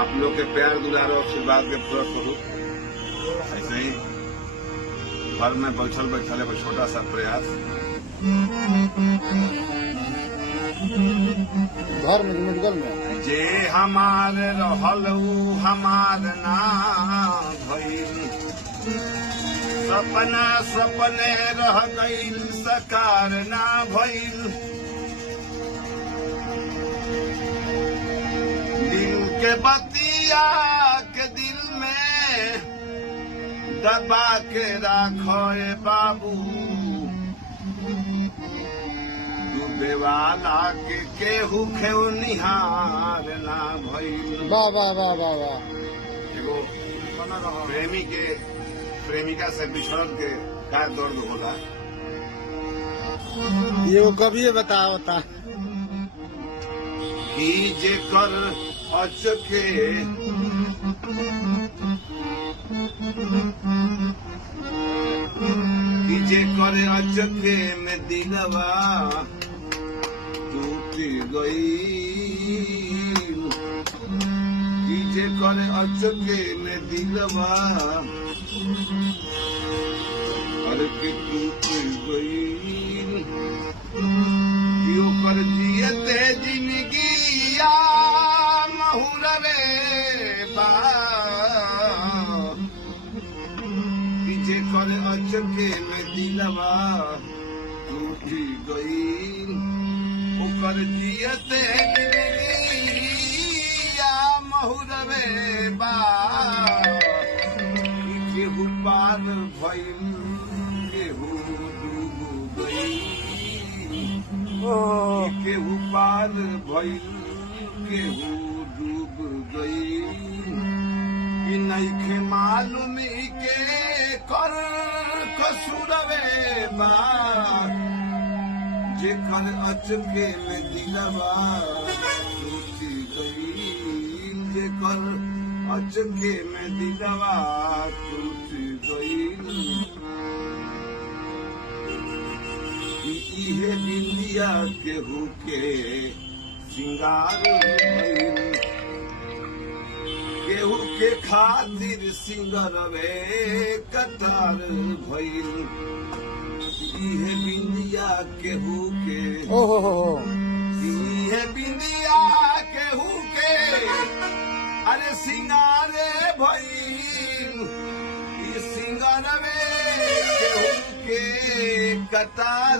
आप लोग के प्यार दुलार और आशीर्वाद के पूरा करूँ। ऐसे ही घर में बैठल बैठल एगो छोटा सा प्रयास। घर में जे हमार रहल ऊ हमार ना भइल, सपना सपने रह गइल साकार ना भइल। दिल के बतिया के दिल में दबा के राखो ए बाबू, डूबे वाला के केहू खेऊ निहार ना भइल। वाह वाह वाह वाह वाह। एगो प्रेमी के प्रेमिका से बिछड़न के का दर्द होला। ये कभी बतावता कि जेकर अचके कि जेकर अचके में दिलवा टूट गईल, कि जेकर अचके में दिलवा और के टूट गईल, कि ओकर जियते जिंदगिया महुरवे बा, कि जेकर अचके में दिलवा टूट गईल, ओकर जियते जिंदगिया महुरवे बा। केहू पार भइल केहू डूब गईल, केहू पार भइल केहू डूब गईल। कि नइखे मालूम के कर कसूरवे बा, जेकर अचके में दिलवा टूट गईल, जेकर अचके में दिलवा टूट गईल। इहे बिंदिया केहू के सिंगार भइल, केहू के खातिर सिंगरवे कतार भइल। इहे बिंदिया केहू के इहे बिंदिया केहू के अरे सिंगारे भइल, ई सिंगरवे केहू के कतार